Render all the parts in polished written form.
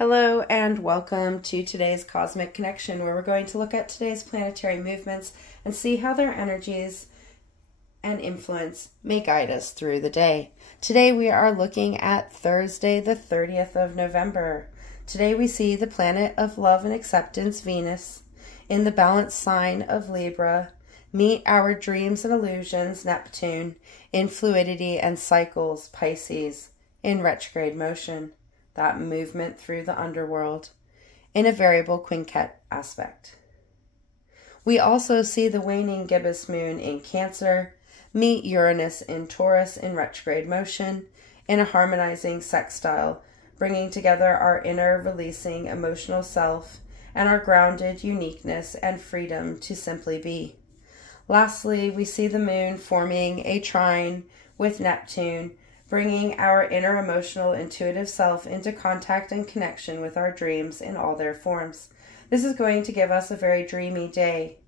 Hello and welcome to today's Cosmic Connection, where we're going to look at today's planetary movements and see how their energies and influence may guide us through the day. Today we are looking at Thursday, the 30th of November. Today we see the planet of love and acceptance, Venus, in the balanced sign of Libra, meet our dreams and illusions, Neptune, in fluidity and cycles, Pisces, in retrograde motion. That movement through the underworld in a variable quintet aspect. We also see the waning gibbous moon in Cancer meet Uranus in Taurus in retrograde motion in a harmonizing sextile, bringing together our inner releasing emotional self and our grounded uniqueness and freedom to simply be. Lastly, we see the moon forming a trine with Neptune, bringing our inner emotional intuitive self into contact and connection with our dreams in all their forms. This is going to give us a very dreamy day,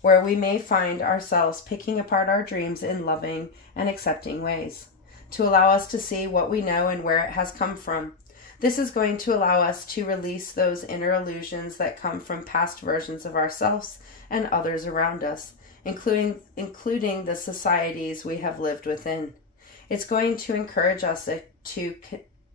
where we may find ourselves picking apart our dreams in loving and accepting ways, to allow us to see what we know and where it has come from. This is going to allow us to release those inner illusions that come from past versions of ourselves and others around us, including the societies we have lived within. It's going to encourage us to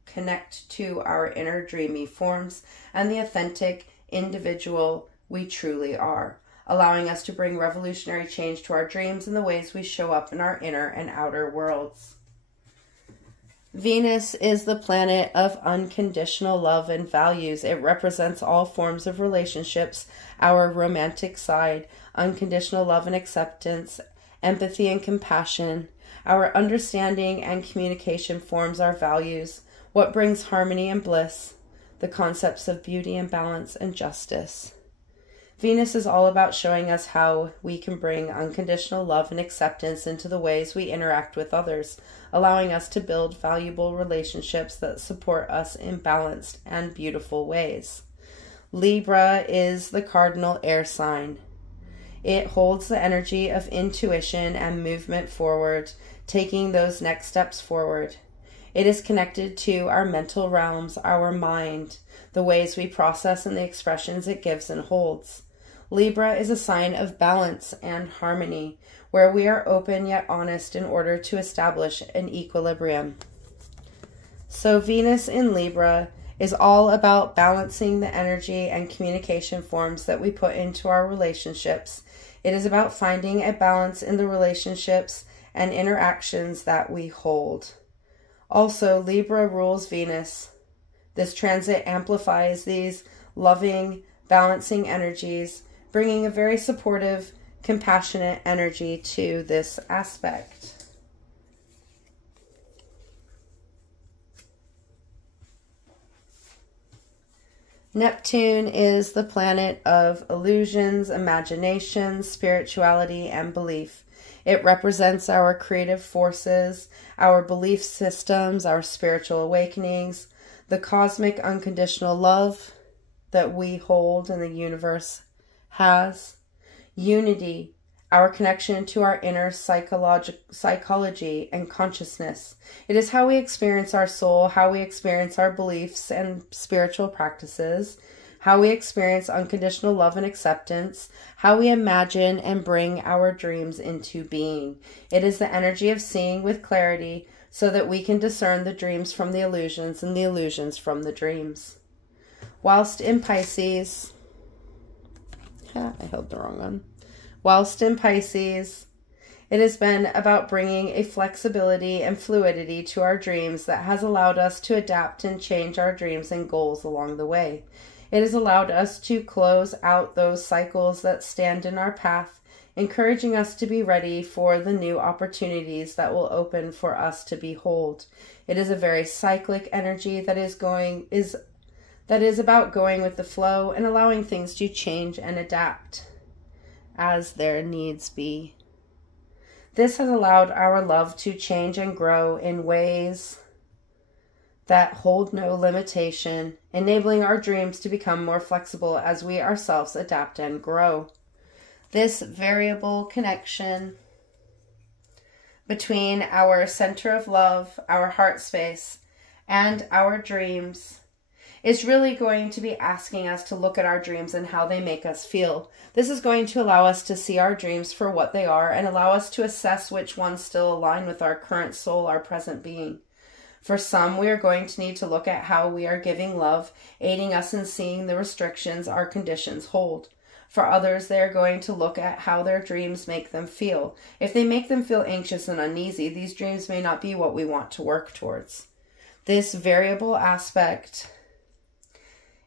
connect to our inner dreamy forms and the authentic individual we truly are, allowing us to bring revolutionary change to our dreams and the ways we show up in our inner and outer worlds. Venus is the planet of unconditional love and values. It represents all forms of relationships, our romantic side, unconditional love and acceptance, empathy and compassion. Our understanding and communication forms our values, what brings harmony and bliss, the concepts of beauty and balance and justice. Venus is all about showing us how we can bring unconditional love and acceptance into the ways we interact with others, allowing us to build valuable relationships that support us in balanced and beautiful ways. Libra is the cardinal air sign. It holds the energy of intuition and movement forward, taking those next steps forward. It is connected to our mental realms, our mind, the ways we process and the expressions it gives and holds. Libra is a sign of balance and harmony, where we are open yet honest in order to establish an equilibrium. So Venus in Libra is all about balancing the energy and communication forms that we put into our relationships. It is about finding a balance in the relationships and interactions that we hold. Also, Libra rules Venus. This transit amplifies these loving, balancing energies, bringing a very supportive, compassionate energy to this aspect. Neptune is the planet of illusions, imagination, spirituality, and belief. It represents our creative forces, our belief systems, our spiritual awakenings, the cosmic unconditional love that we hold and the universe has, unity, our connection to our inner psychology and consciousness. It is how we experience our soul, how we experience our beliefs and spiritual practices, how we experience unconditional love and acceptance, how we imagine and bring our dreams into being. It is the energy of seeing with clarity so that we can discern the dreams from the illusions and the illusions from the dreams. Whilst in Pisces, I held the wrong one. Whilst in Pisces, it has been about bringing a flexibility and fluidity to our dreams that has allowed us to adapt and change our dreams and goals along the way. It has allowed us to close out those cycles that stand in our path, encouraging us to be ready for the new opportunities that will open for us to behold. It is a very cyclic energy that is about going with the flow and allowing things to change and adapt as their needs be. This has allowed our love to change and grow in ways that hold no limitation, enabling our dreams to become more flexible as we ourselves adapt and grow. This variable connection between our center of love, our heart space, and our dreams It's really going to be asking us to look at our dreams and how they make us feel. This is going to allow us to see our dreams for what they are and allow us to assess which ones still align with our current soul, our present being. For some, we are going to need to look at how we are giving love, aiding us in seeing the restrictions our conditions hold. For others, they are going to look at how their dreams make them feel. If they make them feel anxious and uneasy, these dreams may not be what we want to work towards. This variable aspect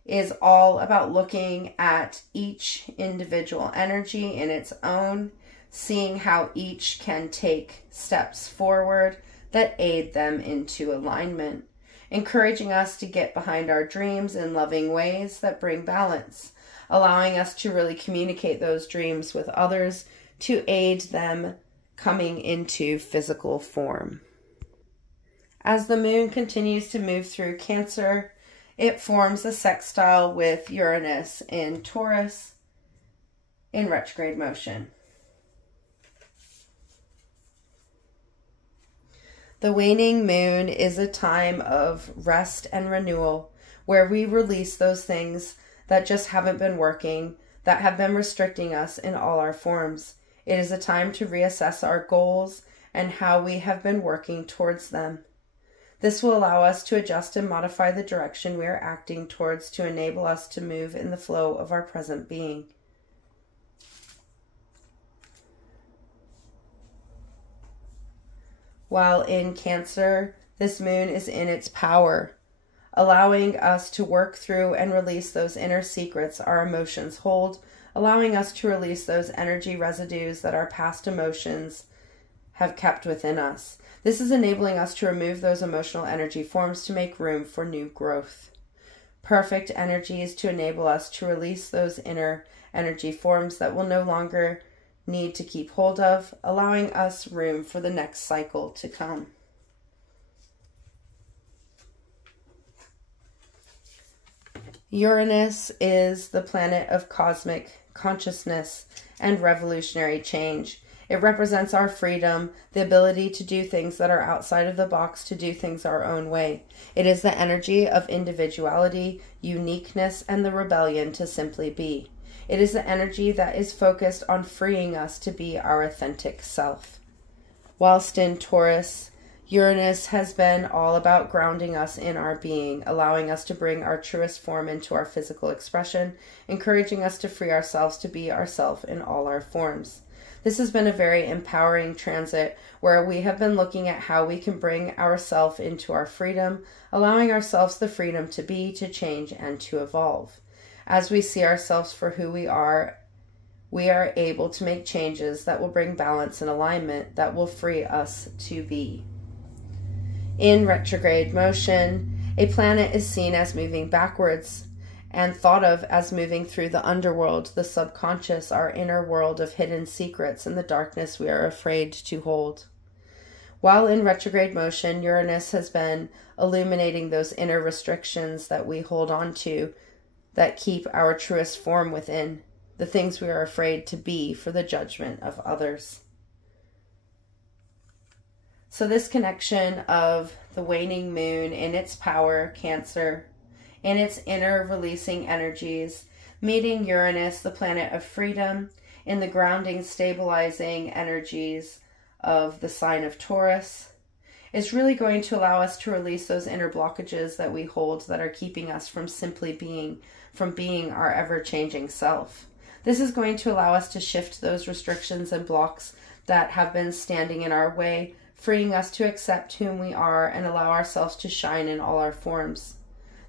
is all about looking at each individual energy in its own, seeing how each can take steps forward that aid them into alignment, encouraging us to get behind our dreams in loving ways that bring balance, allowing us to really communicate those dreams with others to aid them coming into physical form. As the moon continues to move through Cancer, it forms a sextile with Uranus in Taurus in retrograde motion. The waning moon is a time of rest and renewal where we release those things that just haven't been working, that have been restricting us in all our forms. It is a time to reassess our goals and how we have been working towards them. This will allow us to adjust and modify the direction we are acting towards to enable us to move in the flow of our present being. While in Cancer, this moon is in its power, allowing us to work through and release those inner secrets our emotions hold, allowing us to release those energy residues that our past emotions have kept within us. This is enabling us to remove those emotional energy forms to make room for new growth. Perfect energies to enable us to release those inner energy forms that will no longer need to keep hold of, allowing us room for the next cycle to come. Uranus is the planet of cosmic consciousness and revolutionary change. It represents our freedom, the ability to do things that are outside of the box, to do things our own way. It is the energy of individuality, uniqueness, and the rebellion to simply be. It is the energy that is focused on freeing us to be our authentic self. Whilst in Taurus, Uranus has been all about grounding us in our being, allowing us to bring our truest form into our physical expression, encouraging us to free ourselves to be ourselves in all our forms. This has been a very empowering transit where we have been looking at how we can bring ourselves into our freedom, allowing ourselves the freedom to be, to change, and to evolve. As we see ourselves for who we are able to make changes that will bring balance and alignment that will free us to be. In retrograde motion, a planet is seen as moving backwards and thought of as moving through the underworld, the subconscious, our inner world of hidden secrets and the darkness we are afraid to hold. While in retrograde motion, Uranus has been illuminating those inner restrictions that we hold on to that keep our truest form within, the things we are afraid to be for the judgment of others. So this connection of the waning moon in its power, Cancer, in its inner releasing energies, meeting Uranus, the planet of freedom, in the grounding, stabilizing energies of the sign of Taurus, is really going to allow us to release those inner blockages that we hold that are keeping us from simply being, from being our ever-changing self. This is going to allow us to shift those restrictions and blocks that have been standing in our way, freeing us to accept whom we are and allow ourselves to shine in all our forms.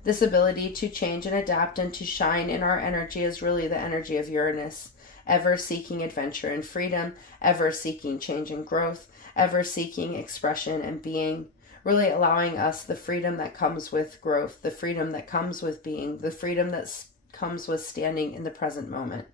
This ability to change and adapt and to shine in our energy is really the energy of Uranus, ever seeking adventure and freedom, ever seeking change and growth, ever seeking expression and being, really allowing us the freedom that comes with growth, the freedom that comes with being, the freedom that comes with standing in the present moment.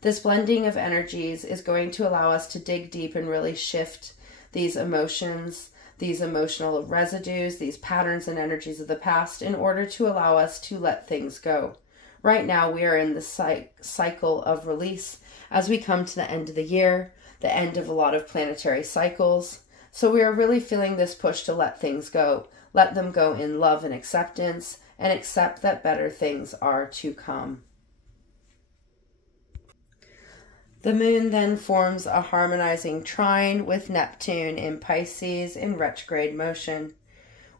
This blending of energies is going to allow us to dig deep and really shift these emotions, these emotional residues, these patterns and energies of the past in order to allow us to let things go. Right now we are in the cycle of release as we come to the end of the year, the end of a lot of planetary cycles. So we are really feeling this push to let things go. Let them go in love and acceptance and accept that better things are to come. The moon then forms a harmonizing trine with Neptune in Pisces in retrograde motion.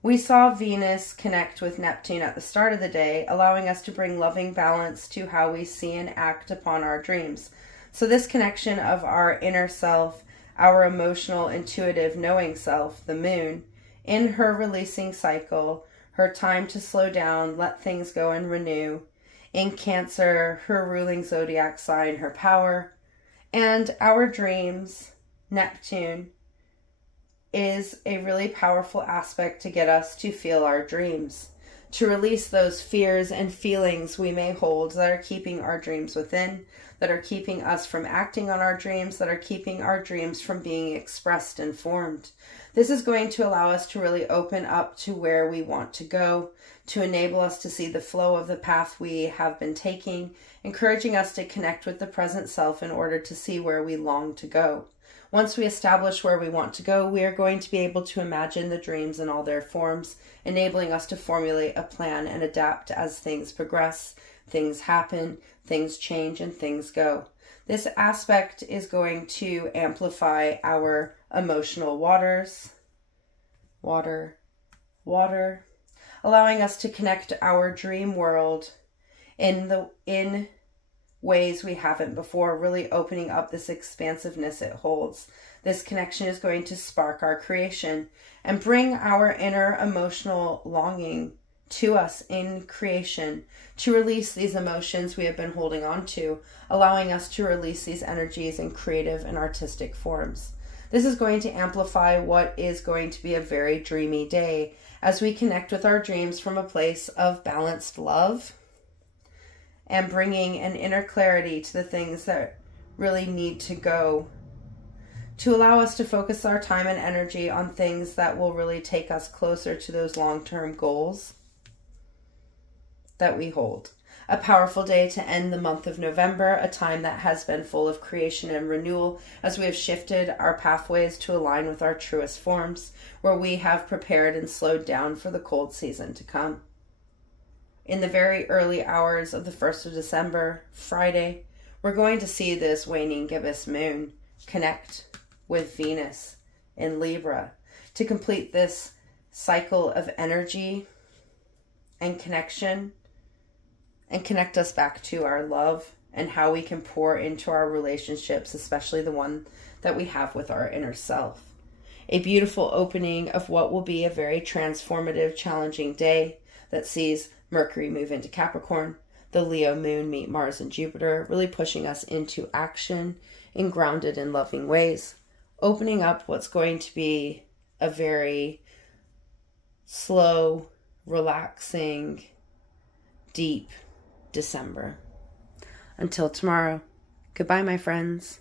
We saw Venus connect with Neptune at the start of the day, allowing us to bring loving balance to how we see and act upon our dreams. So this connection of our inner self, our emotional, intuitive, knowing self, the moon, in her releasing cycle, her time to slow down, let things go and renew. In Cancer, her ruling zodiac sign, her power. And our dreams, Neptune, is a really powerful aspect to get us to feel our dreams, to release those fears and feelings we may hold that are keeping our dreams within, that are keeping us from acting on our dreams, that are keeping our dreams from being expressed and formed. This is going to allow us to really open up to where we want to go, to enable us to see the flow of the path we have been taking, encouraging us to connect with the present self in order to see where we long to go. Once we establish where we want to go, we are going to be able to imagine the dreams in all their forms, enabling us to formulate a plan and adapt as things progress, things happen, things change, and things go. This aspect is going to amplify our emotional waters, water, allowing us to connect our dream world in ways we haven't before, really opening up this expansiveness it holds. This connection is going to spark our creation and bring our inner emotional longing to us in creation, to release these emotions we have been holding on to, allowing us to release these energies in creative and artistic forms. This is going to amplify what is going to be a very dreamy day as we connect with our dreams from a place of balanced love and bringing an inner clarity to the things that really need to go, to allow us to focus our time and energy on things that will really take us closer to those long-term goals that we hold. A powerful day to end the month of November, a time that has been full of creation and renewal as we have shifted our pathways to align with our truest forms, where we have prepared and slowed down for the cold season to come. In the very early hours of the 1st of December, Friday, we're going to see this waning gibbous moon connect with Venus in Libra to complete this cycle of energy and connection and connect us back to our love and how we can pour into our relationships, especially the one that we have with our inner self. A beautiful opening of what will be a very transformative, challenging day that sees Mercury move into Capricorn, the Leo moon meet Mars and Jupiter, really pushing us into action in grounded and loving ways, opening up what's going to be a very slow, relaxing, deep December. Until tomorrow, goodbye, my friends.